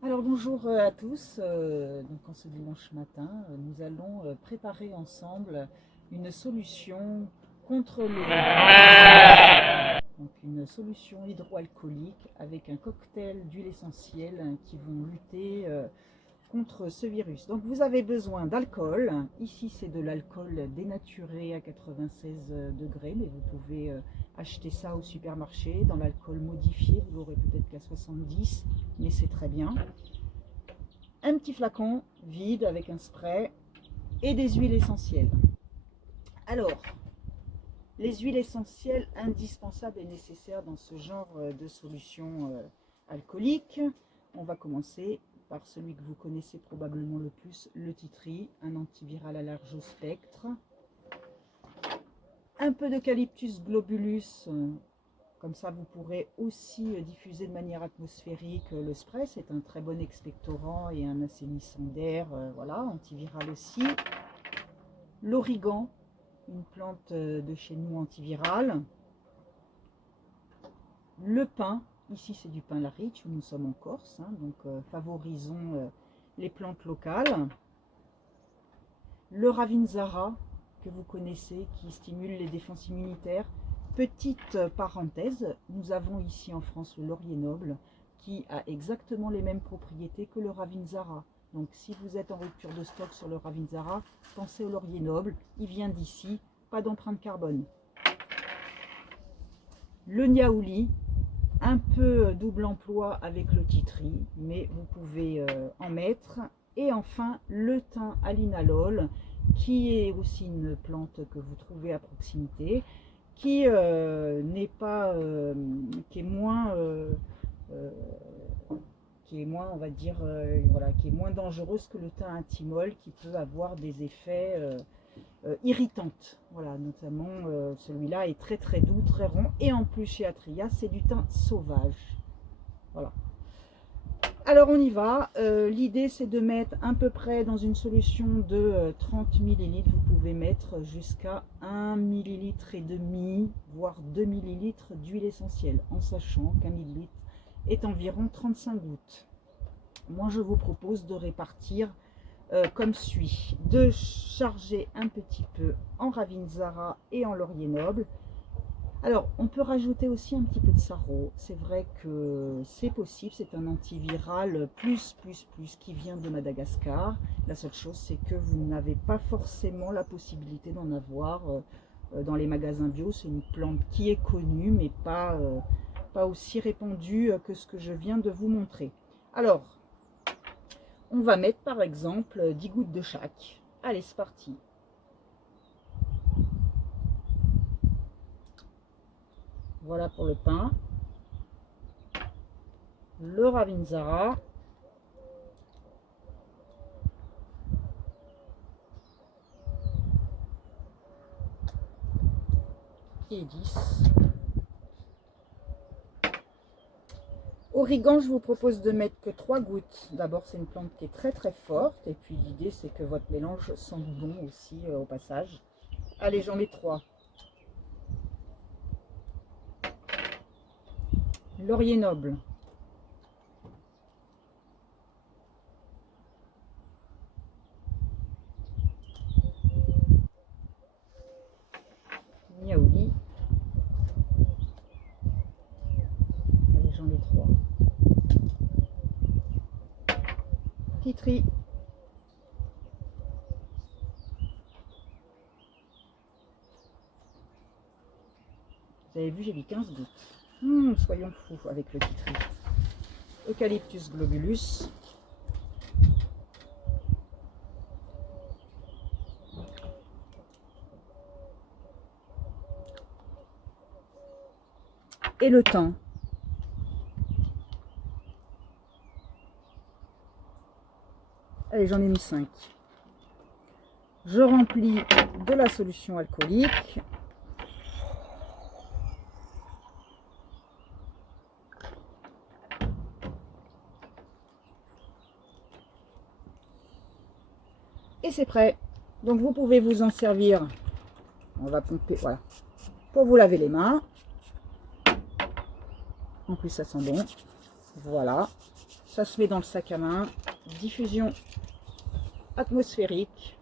Alors bonjour à tous. Donc en ce dimanche matin, nous allons préparer ensemble une solution contre le virus. Donc une solution hydroalcoolique avec un cocktail d'huile essentielle qui vont lutter contre ce virus. Donc vous avez besoin d'alcool. Ici c'est de l'alcool dénaturé à 96 degrés, mais vous pouvez acheter ça au supermarché. Dans l'alcool modifié, vous l'aurez peut-être qu'à 70, mais c'est très bien. Un petit flacon vide avec un spray et des huiles essentielles. Alors, les huiles essentielles indispensables et nécessaires dans ce genre de solution alcoolique. On va commencer par celui que vous connaissez probablement le plus, le tea tree, un antiviral à large spectre. Un peu d'eucalyptus globulus, comme ça vous pourrez aussi diffuser de manière atmosphérique le spray. C'est un très bon expectorant et un assainissant d'air, voilà, antiviral aussi. L'origan, une plante de chez nous antivirale. Le pin, ici c'est du pin Larich, nous sommes en Corse, hein, donc favorisons les plantes locales. Le Ravinzara, que vous connaissez, qui stimule les défenses immunitaires. Petite parenthèse, nous avons ici en France le laurier noble, qui a exactement les mêmes propriétés que le Ravinzara. Donc si vous êtes en rupture de stock sur le Ravinzara, pensez au laurier noble, il vient d'ici, pas d'empreinte carbone. Le niaouli, un peu double emploi avec le tea tree, mais vous pouvez en mettre. Et enfin, le thym à linalol, qui est aussi une plante que vous trouvez à proximité, qui n'est pas, qui est moins, on va dire, voilà, qui est moins dangereuse que le thym à thymol, qui peut avoir des effets irritantes. Voilà, notamment celui-là est très très doux, très rond, et en plus chez Atria, c'est du thym sauvage. Voilà. Alors on y va. L'idée c'est de mettre à peu près dans une solution de 30 ml. Vous pouvez mettre jusqu'à 1 ml et demi, voire 2 ml d'huile essentielle, en sachant qu'un millilitre est environ 35 gouttes. Moi je vous propose de répartir comme suit. De charger un petit peu en Ravinzara et en laurier noble. Alors, on peut rajouter aussi un petit peu de sarro. C'est vrai que c'est possible, c'est un antiviral plus qui vient de Madagascar. La seule chose, c'est que vous n'avez pas forcément la possibilité d'en avoir dans les magasins bio. C'est une plante qui est connue, mais pas aussi répandue que ce que je viens de vous montrer. Alors, on va mettre par exemple 10 gouttes de chaque. Allez, c'est parti. Voilà pour le pain. Le Ravinzara. Et 10. Origan, je vous propose de mettre que 3 gouttes. D'abord, c'est une plante qui est très très forte. Et puis l'idée, c'est que votre mélange sente bon aussi au passage. Allez, j'en mets 3. Laurier noble. Niaouli. Allez, j'en mets 3. Tea tree. Vous avez vu, j'ai mis 15 gouttes. Soyons fous avec le tea tree. Eucalyptus globulus. Et le thym. Allez, j'en ai mis 5. Je remplis de la solution alcoolique. Et c'est prêt. Donc vous pouvez vous en servir. On va pomper, voilà, pour vous laver les mains. En plus, ça sent bon. Voilà, ça se met dans le sac à main, diffusion atmosphérique.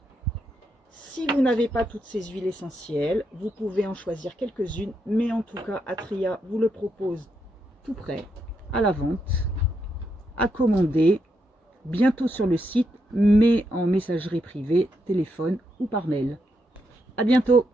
Si vous n'avez pas toutes ces huiles essentielles, vous pouvez en choisir quelques-unes, mais en tout cas, Atria vous le propose tout prêt, à la vente, à commander, bientôt sur le site, mais en messagerie privée, téléphone ou par mail. À bientôt!